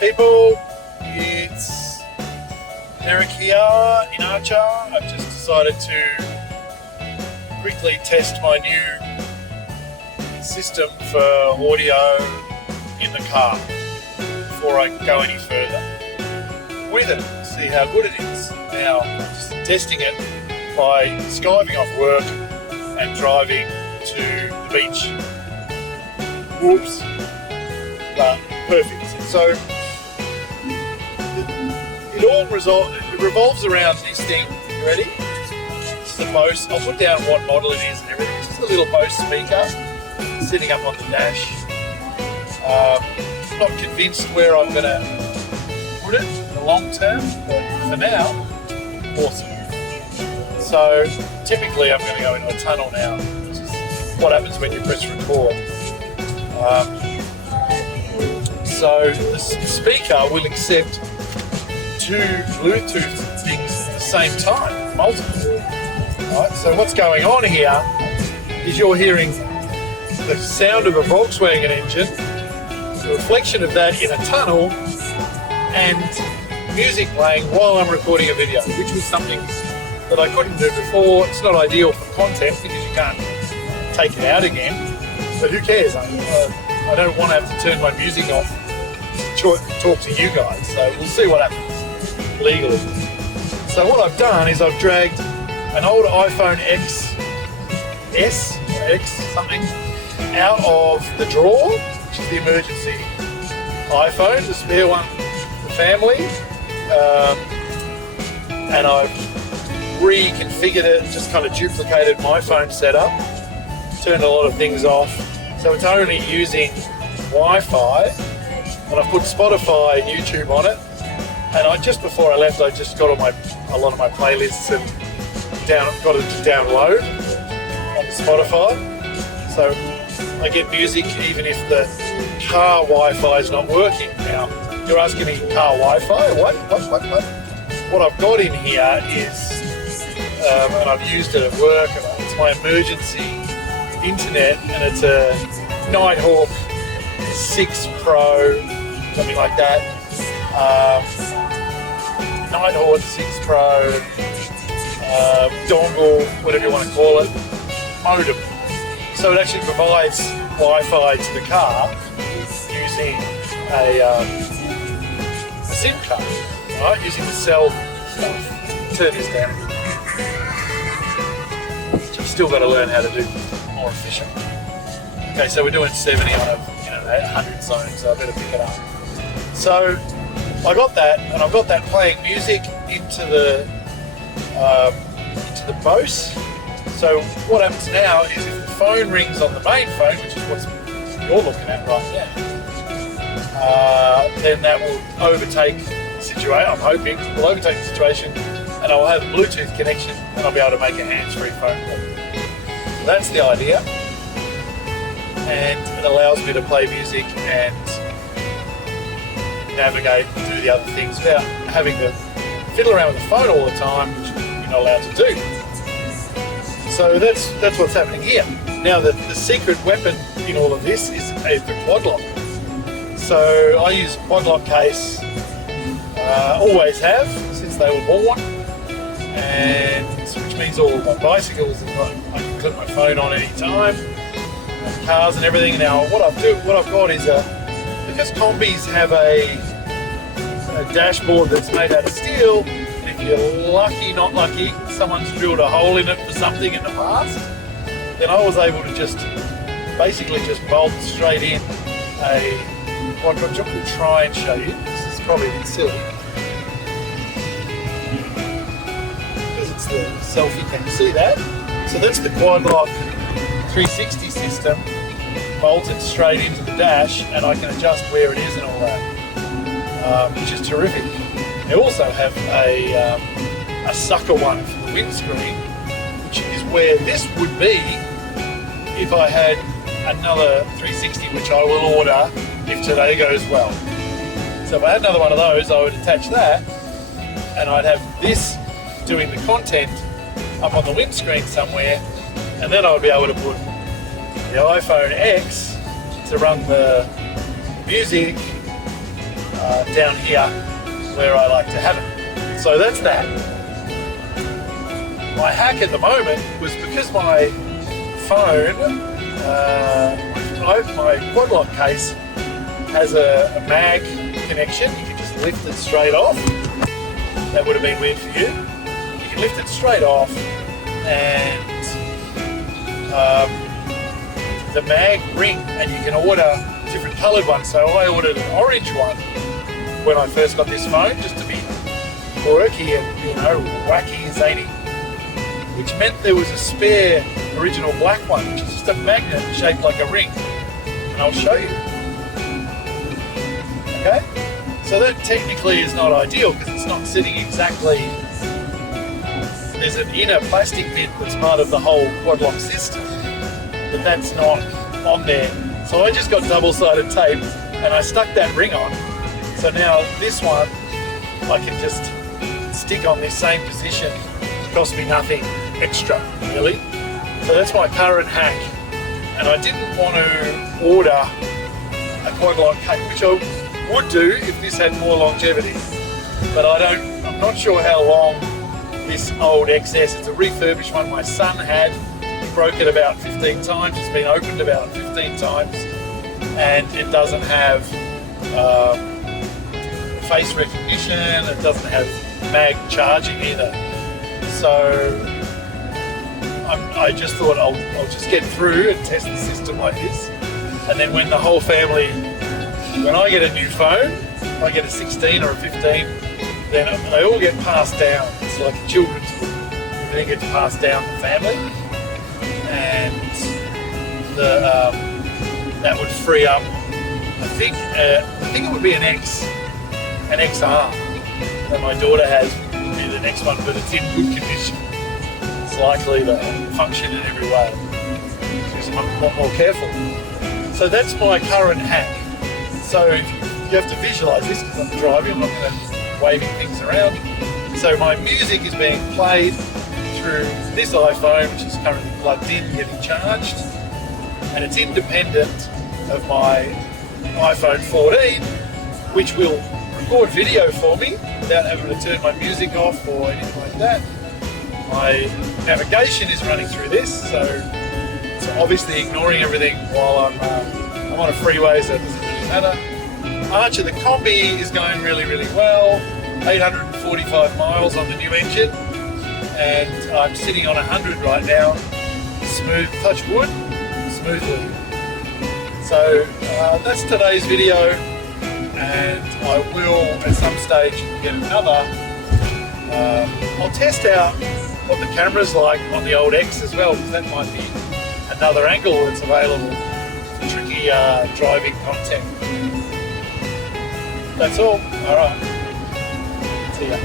people, it's Derek here in Archer. I've just decided to quickly test my new system for audio in the car before I go any further with it, see how good it is. Now, I'm just testing it by skiving off work and driving to the beach. Whoops. But perfect. So it revolves around this thing. You ready? This is a Bose. I'll put down what model it is and everything. It's just a little Bose speaker sitting up on the dash. Not convinced where I'm going to put it in the long term, but for now, awesome. So typically I'm going to go into a tunnel now, which is what happens when you press record. So the speaker will accept two Bluetooth things at the same time, multiple. Right, so what's going on here is you're hearing the sound of a Volkswagen engine, the reflection of that in a tunnel, and music playing while I'm recording a video, which was something that I couldn't do before. It's not ideal for content because you can't take it out again, but who cares? I don't want to have to turn my music off to talk to you guys, so we'll see what happens legally. So what I've done is I've dragged an old iPhone X something out of the drawer, which is the emergency iPhone, the spare one for the family, and I've reconfigured it, just kind of duplicated my phone setup, turned a lot of things off, so it's only using Wi-Fi, and I've put Spotify and YouTube on it, and just before I left I just got a lot of my playlists and got it to download on Spotify, so I get music even if the car Wi-Fi is not working. Now, you're asking me car Wi-Fi? What? What I've got in here is, and I've used it at work, and it's my emergency internet, and it's a Nighthawk 6 Pro, something like that. Nighthawk 6 Pro, dongle, whatever you want to call it, modem. So it actually provides Wi-Fi to the car using a SIM card, right? Using the cell stuff. Turn this down. I've still got to learn how to do more efficient. Okay, so we're doing 70 on a 100 zone, so I better pick it up. So I got that, and I've got that playing music into the Bose. So what happens now is if the phone rings on the main phone, which is what you're looking at right now, then that will overtake the situation. I'm hoping it will overtake the situation, and I'll have a Bluetooth connection, and I'll be able to make a hands-free phone call. So that's the idea, and it allows me to play music and navigate and do the other things without having to fiddle around with the phone all the time, which you're not allowed to do. So that's what's happening here. Now the secret weapon in all of this is the quad lock. So I use a quad lock case, always have since they were born, and which means all of my bicycles I can clip my phone on any time, cars and everything. Now what I've got is because Kombis have a dashboard that's made out of steel. If you're lucky, not lucky, someone's drilled a hole in it for something in the past, then I was able to basically just bolt straight in a quad lock. I'm going to try and show you. This is probably a bit silly because it's the selfie cam. See that? So that's the quad lock 360 system bolted straight into the dash, and I can adjust where it is and all that, which is terrific. They also have a sucker one for the windscreen, which is where this would be if I had another 360, which I will order if today goes well. So if I had another one of those, I would attach that, and I'd have this doing the content up on the windscreen somewhere, and then I would be able to put the iPhone X to run the music, down here where I like to have it. So that's that. My hack at the moment was because my phone, my quad lock case has a mag connection. You can just lift it straight off. That would have been weird for you. You can lift it straight off, and the mag ring, and you can order different coloured ones. So I ordered an orange one when I first got this phone, just to be quirky and, you know, wacky and zany, which meant there was a spare original black one, which is just a magnet shaped like a ring, and I'll show you. Okay, so that technically is not ideal because it's not sitting exactly. There's an inner plastic bit that's part of the whole quad lock system, but that's not on there. So I just got double-sided tape and I stuck that ring on. So now this one I can just stick on this same position. It cost me nothing extra, really. So that's my current hack. And I didn't want to order a quad lock case, which I would do if this had more longevity. But I'm not sure how long this old XS, it's a refurbished one my son had. He broke it about 15 times. It's been opened about 15 times. And it doesn't have face recognition. It doesn't have mag charging either. So I just thought I'll just get through and test the system like this. And then when the whole family, when I get a new phone, I get a 16 or a 15, then they all get passed down. It's like a children's book. Everything gets passed down the family. And that would free up, I think it would be an XR that my daughter has, would be the next one, but it's in good condition. It's likely to function in every way. Because I'm a lot more careful. So that's my current hack. So you have to visualise this because I'm driving, I'm not going to be waving things around. So my music is being played through this iPhone, which is currently plugged in, getting charged. And it's independent of my iPhone 14, which will record video for me without having to turn my music off or anything like that. My navigation is running through this, so it's obviously ignoring everything while I'm on a freeway, so it doesn't really matter. Archer, the Kombi, is going really, really well. 845 miles on the new engine, and I'm sitting on 100 right now. Smooth, touch wood, smoothly. So that's today's video, and I will at some stage get another. I'll test out what the camera's like on the old X as well, because that might be another angle that's available for tricky driving content. That's all. Alright. See ya.